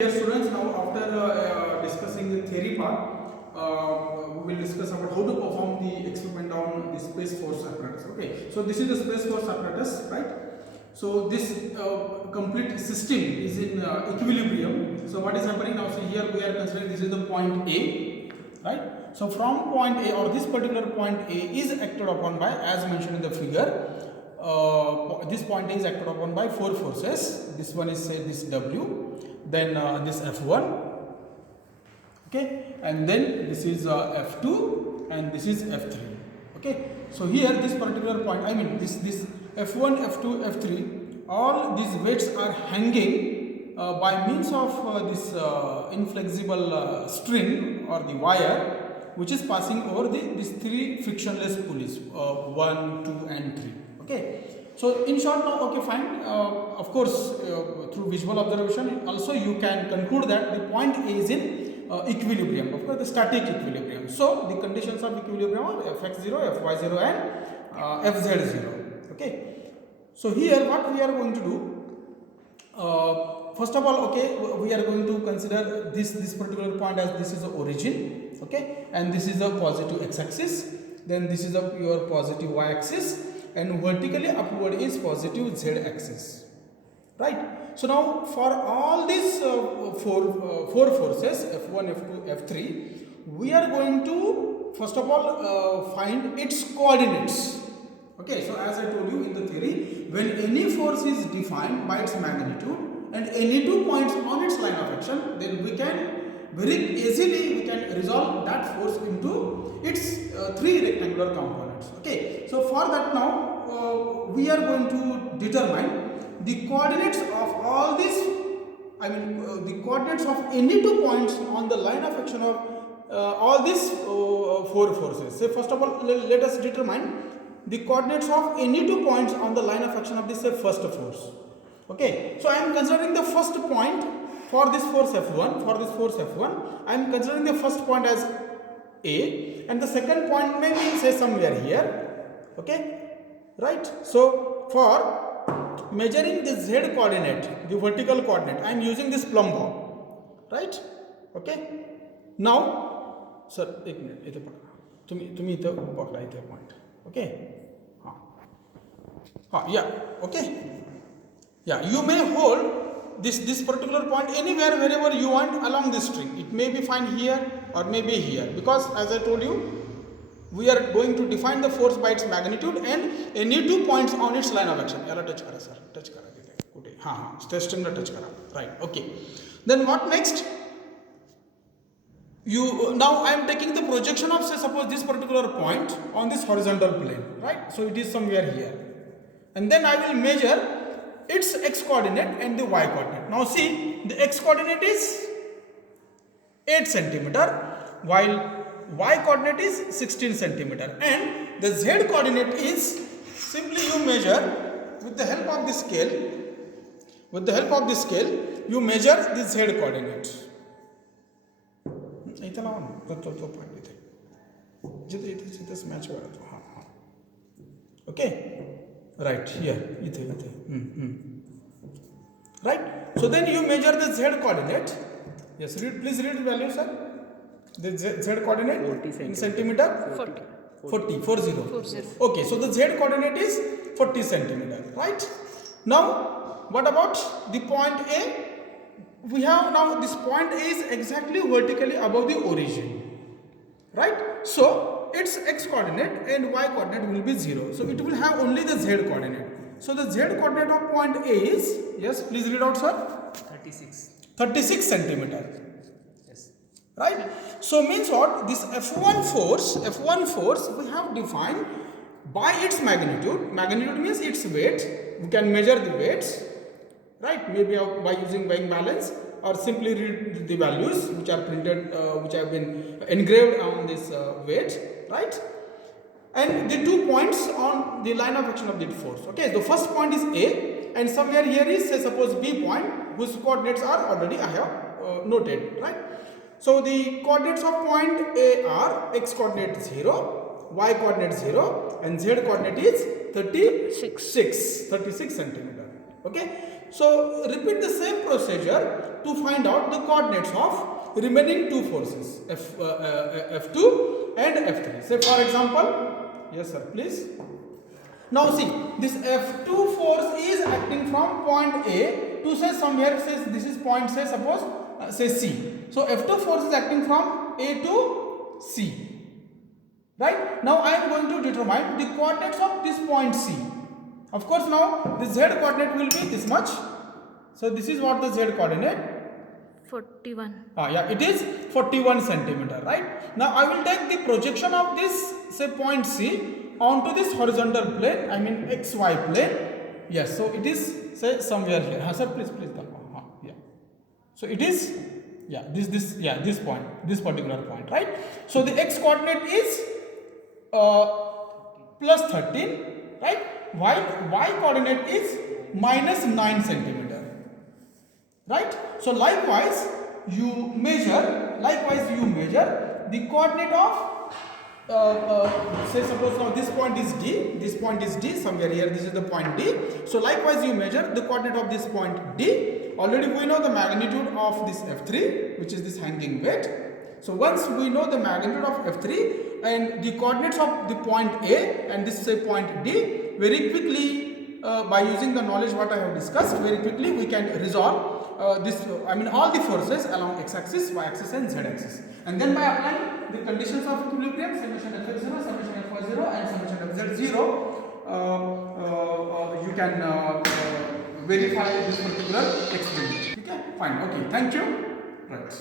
Dear students, now after discussing the theory part, we will discuss about how to perform the experiment on the space force apparatus. Okay, so this is the space force apparatus, right? So this complete system is in equilibrium. So what is happening now? So here we are considering this is the point A, right? So from point A, or this particular point A is acted upon by, as mentioned in the figure, this point A is acted upon by four forces. This one is, say, this W, then this F1, okay, and then this is F2, and this is F3. Okay, so here this particular point, I mean this F1, F2, F3, all these weights are hanging by means of this inflexible string or the wire, which is passing over these three frictionless pulleys, 1, 2 and 3. Okay, so in short now, okay, fine, of course through visual observation also you can conclude that the point A is in equilibrium, of course the static equilibrium. So the conditions of equilibrium are Fx0, Fy0 and Fz0. Okay, so here what we are going to do, first of all, okay, we are going to consider this particular point as this is the origin, okay, and this is the positive x-axis, then this is a pure positive y-axis, and vertically upward is positive z-axis, right? So now for all these four forces F1, F2, F3, we are going to first of all find its coordinates. Okay, so as I told you in the theory, when any force is defined by its magnitude and any 2 points on its line of action, then we can very easily resolve that force into its three rectangular components. Okay, so for that now we are going to determine the coordinates of all these, I mean the coordinates of any 2 points on the line of action of all these four forces. So first of all, let us determine the coordinates of any 2 points on the line of action of this first force. Okay, so I am considering the first point for this force F1, I am considering the first point as A, and the second point may be, say, somewhere here. Okay, right? So for measuring the z coordinate, the vertical coordinate, I am using this plumb bob, right? Okay, now sir, एक minute इथे पकडा, तुम्ही इथे पकडा इथे point. Okay, yeah, okay, yeah, you may hold this particular point anywhere, wherever you want along this string. It may be fine here or maybe here, because as I told you, we are going to define the force by its magnitude and any 2 points on its line of action. याला touch करा sir, touch करा तिथे कुठे, हाँ string ला touch करा, right? Okay, then what next? Now I am taking the projection of, say, suppose this particular point on this horizontal plane, right? So it is somewhere here, and then I will measure its x coordinate and the y coordinate. Now see, the x coordinate is 8 centimeter, while y coordinate is 16 centimeter, and the z coordinate is, simply you measure with the help of the scale. With the help of the scale, you measure the z coordinate. इथे लावा ना, तो point इथे जिथे match करा तो, okay, right here, right? So then you measure the z coordinate. Yes, please read the value, sir. The z coordinate 40 in centimeter, 40. Okay, so the z coordinate is 40 centimeter, right? Now what about the point A? We have now this point A is exactly vertically above the origin, right? So its x coordinate and y coordinate will be 0. So it will have only the z coordinate. So the z coordinate of point A is, yes, please read out, sir. 36 centimeter. Yes. Right? So means what? This F1 force we have defined by its magnitude. Magnitude means its weight. We can measure the weights, right? Maybe by using weighing balance, or simply read the values which are printed, which have been engraved on this weight, right? And the 2 points on the line of action of the force. Okay, the first point is A, and somewhere here is, say, suppose B point, whose coordinates are already I have noted, right? So the coordinates of point A are x coordinate 0, y coordinate 0, and z coordinate is 36 centimeter. Okay, so repeat the same procedure to find out the coordinates of remaining two forces F2 and F3. Say for example, yes sir, please. Now see, this F2 force is acting from point A to say somewhere, says this is point, say suppose say C. So F2 force is acting from A to C. Right? Now I am going to determine the coordinates of this point C. Of course, now the Z coordinate will be this much. So this is what the Z coordinate. 41. Yeah, it is 41 centimeter. Right? Now I will take the projection of this, say point C, onto this horizontal plane, I mean XY plane. Yes, so it is, say somewhere here. Sir, please yeah. So it is, yeah, this point, this particular point, right? So the X coordinate is plus 13, right? While Y coordinate is minus 9 centimeter, right? So likewise you measure the coordinate of say suppose now this point is D, somewhere here this is the point D. So likewise you measure the coordinate of this point D. Already we know the magnitude of this F3, which is this hanging weight. So once we know the magnitude of F3 and the coordinates of the point A and this say point D, very quickly by using the knowledge what I have discussed, very quickly we can resolve all the forces along x-axis, y-axis and z-axis. And then by applying the conditions of equilibrium, summation Fx0, summation Fy0 and summation Fz0, you can verify this particular experiment. Okay, fine. Okay, thank you. Right.